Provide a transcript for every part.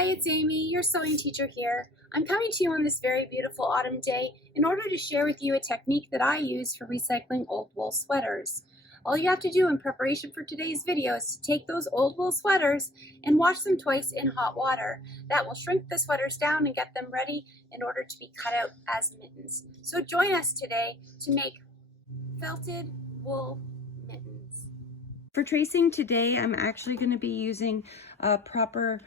Hi, it's Amy, your sewing teacher here. I'm coming to you on this very beautiful autumn day in order to share with you a technique that I use for recycling old wool sweaters. All you have to do in preparation for today's video is to take those old wool sweaters and wash them twice in hot water. That will shrink the sweaters down and get them ready in order to be cut out as mittens. So join us today to make felted wool mittens. For tracing today, I'm actually going to be using a proper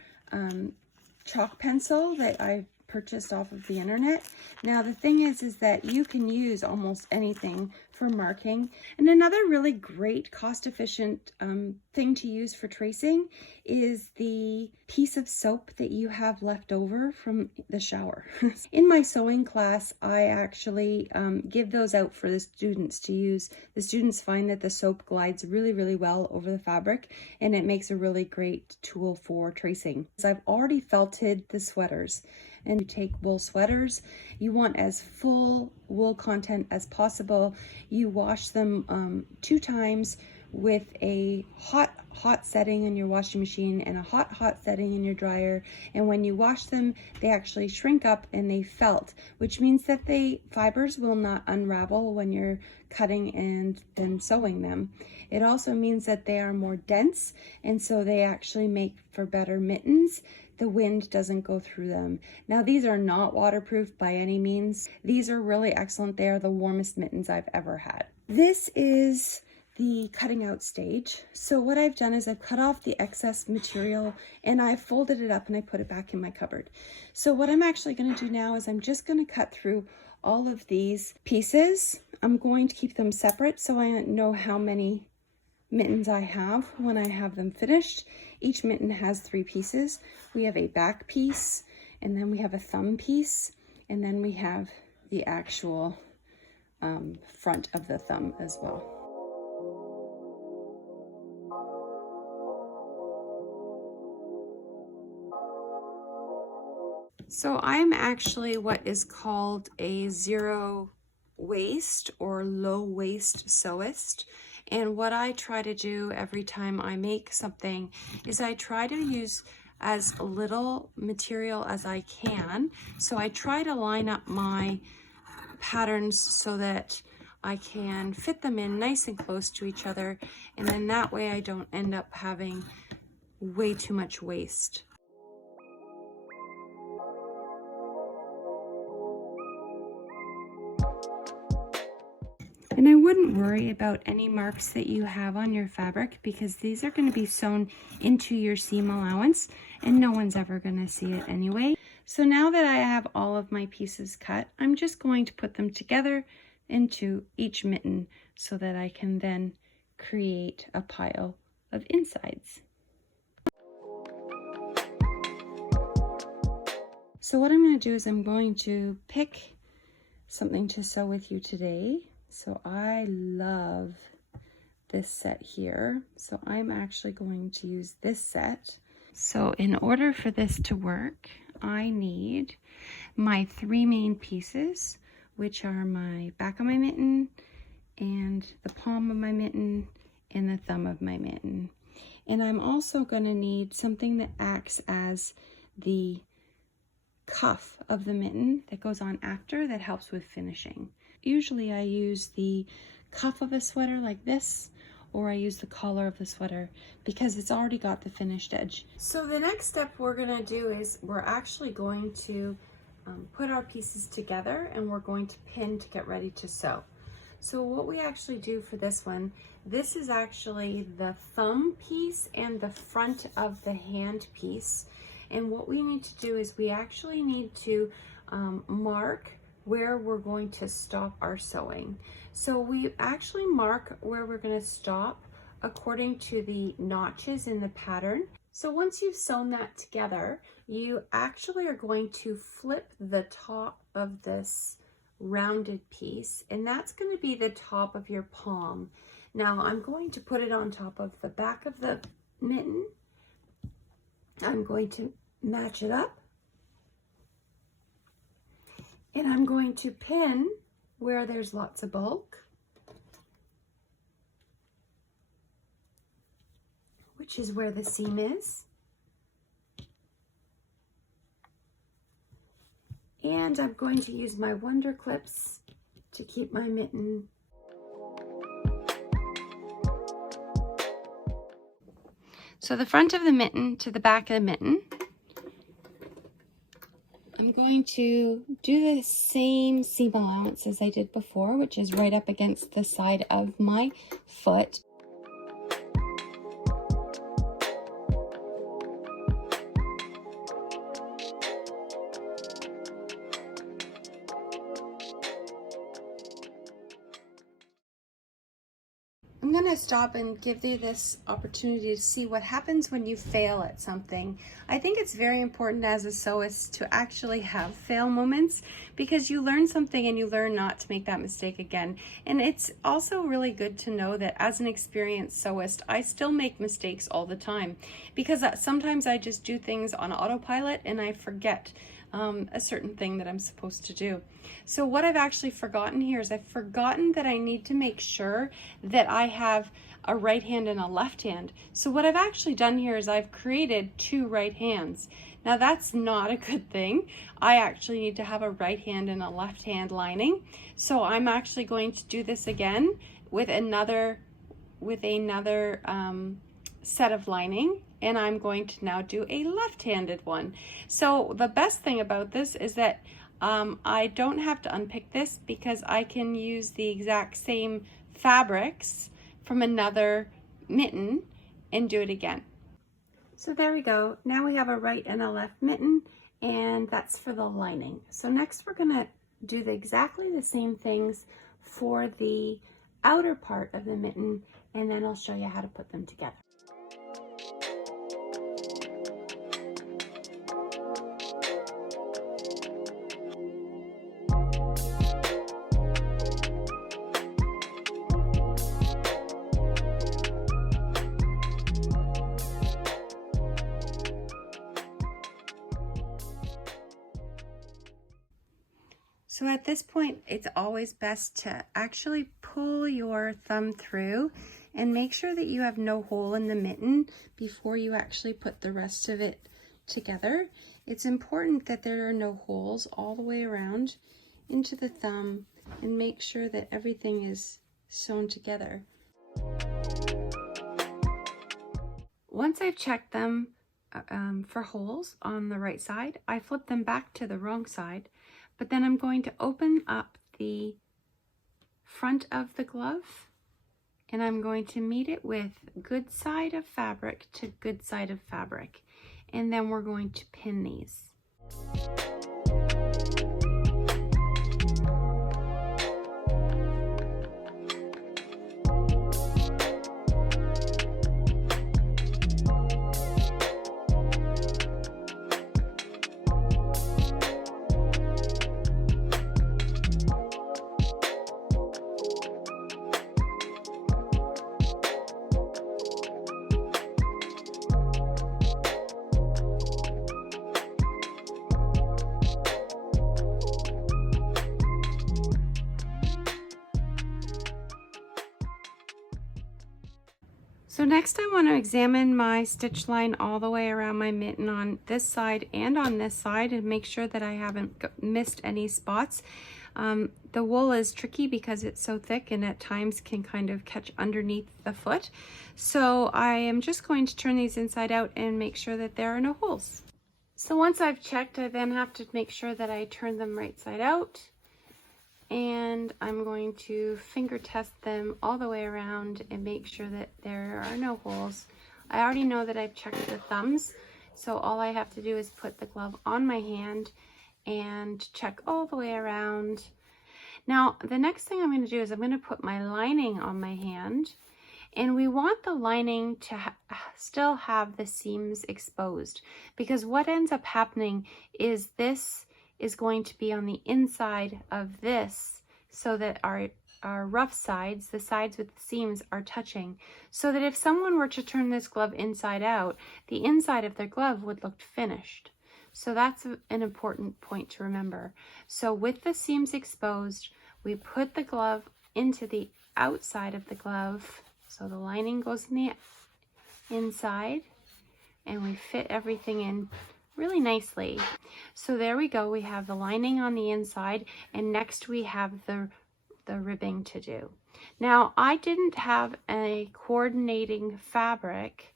chalk pencil that I purchased off of the internet. Now the thing is that you can use almost anything for marking. And another really great cost-efficient thing to use for tracing is the piece of soap that you have left over from the shower. In my sewing class, I actually give those out for the students to use. The students find that the soap glides really, really well over the fabric, and it makes a really great tool for tracing. So I've already felted the sweaters. And you take wool sweaters, you want as full wool content as possible. You wash them 2 times with a hot setting in your washing machine and a hot setting in your dryer. And when you wash them, they actually shrink up and they felt, which means that the fibers will not unravel when you're cutting and then sewing them. It also means that they are more dense, and so they actually make for better mittens. The wind doesn't go through them. Now these are not waterproof by any means. These are really excellent. They are the warmest mittens I've ever had. This is the cutting out stage. So what I've done is I've cut off the excess material and I folded it up and I put it back in my cupboard. So what I'm actually going to do now is I'm just going to cut through all of these pieces. I'm going to keep them separate so I know how many mittens I have when I have them finished. Each mitten has 3 pieces. We have a back piece, and then we have a thumb piece, and then we have the actual front of the thumb as well. So I'm actually what is called a zero waist or low waist sewist. And what I try to do every time I make something is I try to use as little material as I can. So I try to line up my patterns so that I can fit them in nice and close to each other. And then that way I don't end up having way too much waste. And I wouldn't worry about any marks that you have on your fabric because these are going to be sewn into your seam allowance and no one's ever going to see it anyway. So now that I have all of my pieces cut, I'm just going to put them together into each mitten so that I can then create a pile of insides. So what I'm going to do is I'm going to pick something to sew with you today. So I love this set here. So I'm actually going to use this set. So in order for this to work, I need my 3 main pieces, which are my back of my mitten and the palm of my mitten and the thumb of my mitten. And I'm also going to need something that acts as the cuff of the mitten that goes on after that helps with finishing. Usually I use the cuff of a sweater like this, or I use the collar of the sweater because it's already got the finished edge. So the next step we're going to do is we're actually going to put our pieces together and we're going to pin to get ready to sew. So what we actually do for this one, this is actually the thumb piece and the front of the hand piece. And what we need to do is we actually need to mark where we're going to stop our sewing. So we actually mark where we're going to stop according to the notches in the pattern. So once you've sewn that together, you actually are going to flip the top of this rounded piece, and that's going to be the top of your palm. Now I'm going to put it on top of the back of the mitten. I'm going to match it up. And I'm going to pin where there's lots of bulk, which is where the seam is. And I'm going to use my Wonder Clips to keep my mitten. So the front of the mitten to the back of the mitten, I'm going to do the same seam allowance as I did before, which is right up against the side of my foot. I'm going to stop and give you this opportunity to see what happens when you fail at something. I think it's very important as a sewist to actually have fail moments, because you learn something and you learn not to make that mistake again. And it's also really good to know that as an experienced sewist, I still make mistakes all the time, because sometimes I just do things on autopilot and I forget a certain thing that I'm supposed to do. So what I've actually forgotten here is I've forgotten that I need to make sure that I have a right hand and a left hand. So what I've actually done here is I've created two right hands. Now that's not a good thing. I actually need to have a right hand and a left hand lining. So I'm actually going to do this again with another set of lining, and I'm going to now do a left-handed one. So the best thing about this is that I don't have to unpick this, because I can use the exact same fabrics from another mitten and do it again. So there we go. Now we have a right and a left mitten, and that's for the lining. So next we're gonna do exactly the same things for the outer part of the mitten, and then I'll show you how to put them together. So at this point, it's always best to actually pull your thumb through and make sure that you have no hole in the mitten before you actually put the rest of it together. It's important that there are no holes all the way around into the thumb, and make sure that everything is sewn together. Once I've checked them for holes on the right side, I flip them back to the wrong side. But then I'm going to open up the front of the glove, and I'm going to meet it with good side of fabric to good side of fabric. And then we're going to pin these. So next I want to examine my stitch line all the way around my mitten on this side and on this side, and make sure that I haven't missed any spots. The wool is tricky because it's so thick and at times can kind of catch underneath the foot. So I am just going to turn these inside out and make sure that there are no holes. So once I've checked, I then have to make sure that I turn them right side out. And I'm going to finger test them all the way around and make sure that there are no holes. I already know that I've checked the thumbs, so all I have to do is put the glove on my hand and check all the way around. Now, the next thing I'm going to do is I'm going to put my lining on my hand, and we want the lining to still have the seams exposed, because what ends up happening is this is going to be on the inside of this, so that our rough sides, the sides with the seams, are touching, so that if someone were to turn this glove inside out, the inside of their glove would look finished. So that's an important point to remember. So with the seams exposed, we put the glove into the outside of the glove, so the lining goes in the inside, and we fit everything in really nicely. So there we go. We have the lining on the inside, and next we have the ribbing to do. Now, I didn't have a coordinating fabric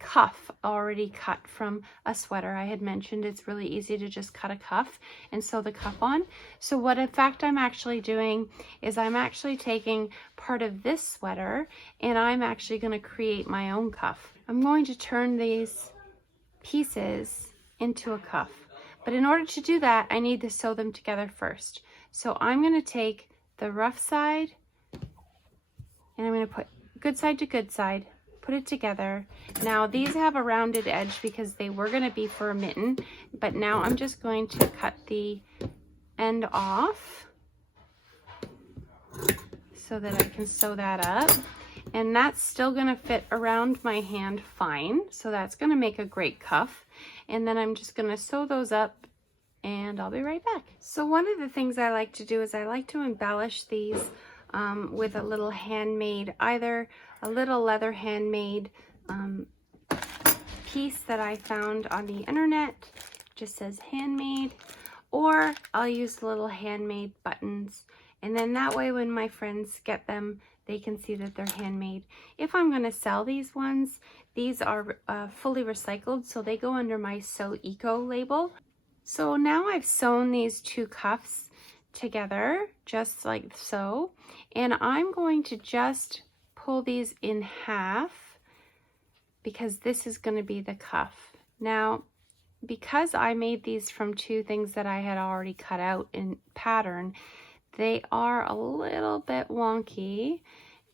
cuff already cut from a sweater. I had mentioned it's really easy to just cut a cuff and sew the cuff on. So what in fact I'm actually doing is I'm actually taking part of this sweater and I'm actually going to create my own cuff. I'm going to turn these pieces into a cuff. But in order to do that, I need to sew them together first. So I'm going to take the rough side and I'm going to put good side to good side, put it together. Now these have a rounded edge because they were going to be for a mitten, but now I'm just going to cut the end off so that I can sew that up. And that's still going to fit around my hand fine. So that's going to make a great cuff. And then I'm just going to sew those up and I'll be right back. So one of the things I like to do is I like to embellish these with a little handmade, either a little leather handmade piece that I found on the internet, just says handmade, or I'll use little handmade buttons. And then that way when my friends get them, they can see that they're handmade. If I'm going to sell these ones, these are fully recycled, so they go under my Sew Eco label. So now I've sewn these two cuffs together, just like so, and I'm going to just pull these in half because this is going to be the cuff. Now, because I made these from two things that I had already cut out in pattern, they are a little bit wonky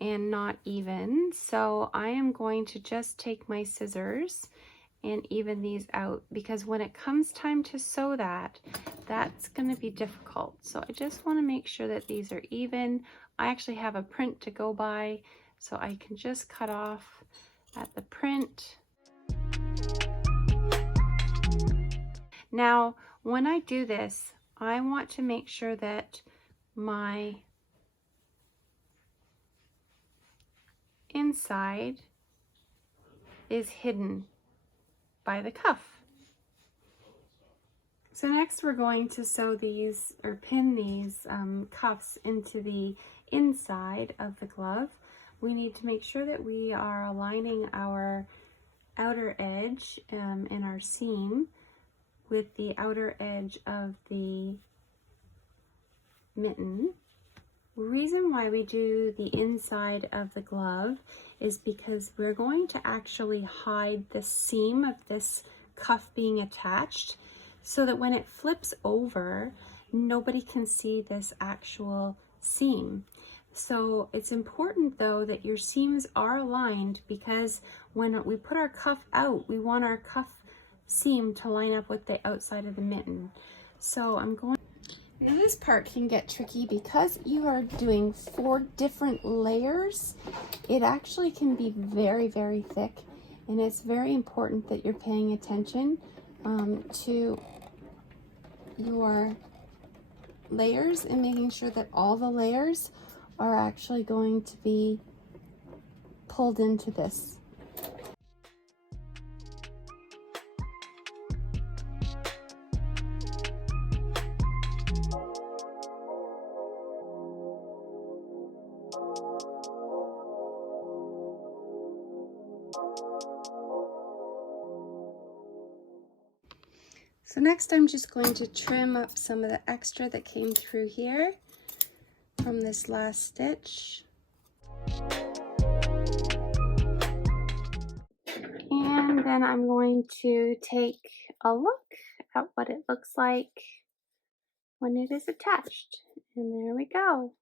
and not even. So I am going to just take my scissors and even these out because when it comes time to sew that's going to be difficult. So I just want to make sure that these are even. I actually have a print to go by, so I can just cut off at the print. Now, when I do this, I want to make sure that my inside is hidden by the cuff. So next we're going to sew these or pin these cuffs into the inside of the glove. We need to make sure that we are aligning our outer edge and our seam with the outer edge of the mitten. The reason why we do the inside of the glove is because we're going to actually hide the seam of this cuff being attached so that when it flips over, nobody can see this actual seam. So it's important though that your seams are aligned because when we put our cuff out, we want our cuff seam to line up with the outside of the mitten. So I'm going. Now this part can get tricky because you are doing 4 different layers. It actually can be very, very thick, and it's very important that you're paying attention to your layers and making sure that all the layers are actually going to be pulled into this. So next I'm just going to trim up some of the extra that came through here from this last stitch. And then I'm going to take a look at what it looks like when it is attached. And there we go.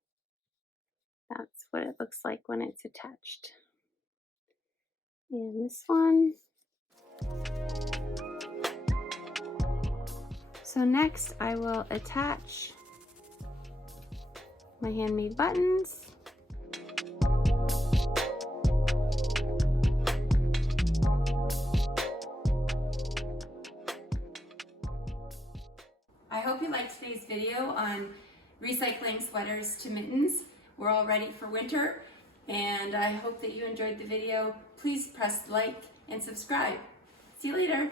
That's what it looks like when it's attached. And this one. So next I will attach my handmade buttons. I hope you liked today's video on recycling sweaters to mittens. We're all ready for winter, and I hope that you enjoyed the video. Please press like and subscribe. See you later.